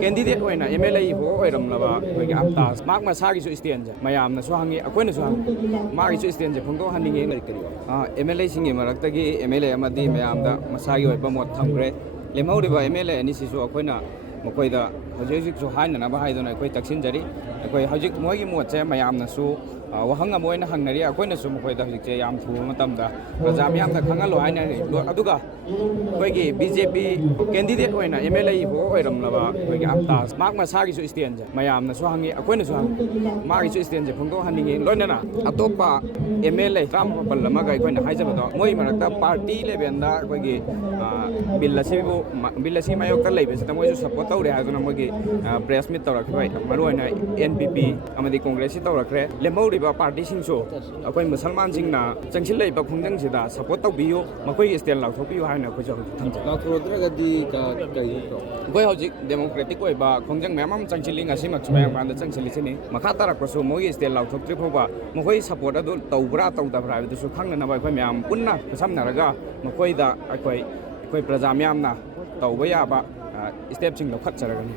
candidate ꯑꯣꯏꯅ MLA ꯏꯕꯣ ꯑꯣꯏꯔꯝꯂꯕ ꯑꯩꯈꯣꯏꯒꯤ ꯑꯝꯇꯥꯁ ꯃꯍꯥꯛ ꯃꯁꯥꯒꯤꯁꯨ ꯏꯁꯇꯦꯟꯁꯦ ꯃꯌꯥꯝꯅꯁꯨ ꯍꯪꯉꯤ ꯑꯩꯈꯣꯏꯅꯁꯨ ꯍꯪꯉꯤ ꯃꯥꯒꯤꯁꯨ ꯏꯁꯇꯦꯟꯁꯦ ꯐꯣꯡꯗꯣꯛꯍꯟꯅꯤꯡꯉꯤ ꯀꯔꯤ MLA ꯁꯤꯡꯒꯤ ꯃꯔꯛꯇꯒꯤ MLA ꯑꯃꯗꯤ ꯃꯌꯥꯝꯗ ꯃꯁꯥꯒꯤ ꯑꯣꯏꯕ ꯃꯣꯠ ꯊꯝꯈ꯭ꯔꯦ ꯂꯦꯝꯍꯧꯔꯤꯕ MLA ꯑꯅꯤꯁꯤꯁꯨ ꯑꯩꯈꯣꯏꯅ ꯃꯈꯣꯏꯗ ꯍꯧꯖꯤꯛꯁꯨ ꯍꯥꯏꯅꯅꯕ ꯍꯥꯏꯗꯨꯅ ꯑꯩꯈꯣꯏ ꯇꯛꯁꯤꯟꯖꯔꯤ ꯑꯩꯈꯣꯏ ꯍꯧꯖꯤꯛ ꯃꯣꯏꯒꯤ ꯃꯣꯠꯁꯦ ꯃꯌꯥꯝꯅꯁꯨ ꯋꯥꯍꯪ ꯑꯃ ꯑꯣꯏꯅ ꯍꯪꯅꯔꯤ ꯑꯩꯈꯣꯏꯅꯁꯨ ꯃꯈꯣꯏꯗ ꯍꯧꯖꯤꯛꯁꯦ ꯌꯥꯝ ꯊꯨꯕ ꯃꯇꯝꯗ ꯄ꯭ꯔꯖꯥ ꯃꯤꯌꯥꯝꯗ ꯈꯪꯍꯜꯂꯣ ꯍꯥꯏꯅꯔꯤ ꯑꯗꯨꯒ ꯑꯩꯈꯣꯏꯒꯤ BJP ꯀꯦꯟꯗꯤꯗꯦꯠ ꯑꯣꯏꯅ MLA ꯏꯕꯣ ꯑꯣꯏꯔꯝꯂꯕ ꯑꯩꯈꯣꯏꯒꯤ ꯑꯝꯇꯥꯁ ꯃꯍꯥꯛ ꯃꯁꯥꯒꯤꯁꯨ ꯏꯁꯇꯦꯟꯁꯦ ꯃꯌꯥꯝꯅꯁꯨ ꯍꯪꯉꯤ ꯑꯩꯈꯣꯏꯅꯁꯨ ꯍꯪꯉꯤ ꯃꯥꯒꯤꯁꯨ ꯏꯁꯇꯦꯟꯁꯦ ꯐꯣꯡꯗꯣꯛꯍꯟꯅꯤꯡꯉꯤ ꯂꯣꯏꯅꯅ ꯑꯇꯣꯞꯄ MLA 34 ꯑꯃꯒ ꯑꯩꯈꯣꯏꯅ ꯍꯥꯏꯖꯕꯗꯣ ꯃꯣꯏ ꯃꯔꯛꯇ ꯄꯥꯔꯇꯤ ꯂꯦꯚꯦꯜꯗ ꯑꯩꯈꯣꯏꯒꯤ ꯕꯤꯜ ꯑꯁꯤ ꯃꯥꯌꯣꯛꯇ ꯂꯩꯕꯁꯤꯗ ꯃꯣꯏꯁꯨ ꯁꯞꯄꯣꯔꯠ ꯇꯧꯔꯦ ꯍꯥꯏꯗꯨꯅ ꯃꯣꯏꯒꯤ ꯄ꯭ꯔꯦꯁ ꯃꯤꯠ ꯇꯧꯔꯛꯈꯤꯕ ꯃꯔꯨꯑꯣꯏꯅ NPP ꯑꯃꯗꯤ ꯀꯣꯡꯒ꯭ꯔꯦꯁꯁꯤ ꯇꯧꯔꯛꯈ꯭ꯔꯦ ꯂꯦꯝꯍꯧꯔꯤꯕ ꯄꯥꯔꯇꯤꯁꯤꯡꯁꯨ ꯑꯩꯈꯣꯏ ꯃꯨꯁꯜꯃꯥꯟꯁꯤꯡꯅ ꯆꯪꯁꯤꯜꯂꯛꯏꯕ ꯈꯣꯡꯖꯪꯁꯤꯗ ꯁꯞꯄꯣꯔꯠ ꯇꯧꯕꯤꯌꯨ ꯃꯈꯣꯏꯒꯤ ꯏꯁꯇꯦꯟ ꯂꯥꯎꯊꯣꯛꯄꯤꯌꯨ ꯍꯥꯏꯅ ꯑꯩꯈꯣꯏꯁꯨ ꯍꯧꯖꯤꯛ ꯊꯝꯖꯩ ꯂꯥꯎꯊꯣꯛꯇ꯭ꯔꯒꯗꯤ ꯀꯔꯤ ꯑꯩꯈꯣꯏ ꯍꯧꯖꯤꯛ ꯗꯦꯃꯣꯀ꯭ꯔꯦꯇꯤꯛ ꯑꯣꯏꯕ ꯈꯣꯡꯖꯪ ꯃꯌꯥꯝ ꯑꯃ ꯆꯪꯁꯤꯜꯂꯤ ꯉꯁꯤꯃꯛꯁꯨ ꯃꯌꯥꯝꯕꯥꯟꯗ ꯆꯪꯁꯤꯜꯂꯤꯁꯤꯅꯤ ꯃꯈꯥ ꯇꯥꯔꯛꯄꯁꯨ ꯃꯣꯏꯒꯤ ꯏꯁꯇꯦꯟ ꯂꯥꯎꯊꯣꯛꯇ꯭ꯔꯤ ꯐꯥꯎꯕ ꯃꯈꯣꯏ ꯁꯞꯄꯣꯔꯠ ꯑꯗꯨ ꯇꯧꯕ꯭ꯔꯥ ꯇꯧꯗꯕ꯭ꯔꯥ ꯍꯥꯏꯕꯗꯨꯁꯨ ꯈꯪꯅꯅꯕ ꯑꯩꯈꯣꯏ ꯃꯌꯥꯝ ꯄꯨꯟꯅ ꯈꯨꯠꯁꯝꯅꯔꯒ ꯃꯈꯣꯏꯗ ꯑꯩꯈꯣꯏ ꯄ꯭ꯔꯖꯥ ꯃꯤꯌꯥꯝꯅ ꯇꯧꯕ ꯌꯥꯕ ꯁ꯭ꯇꯦꯞꯁꯤꯡ ꯂꯧꯈꯠꯆꯔꯒꯅꯤ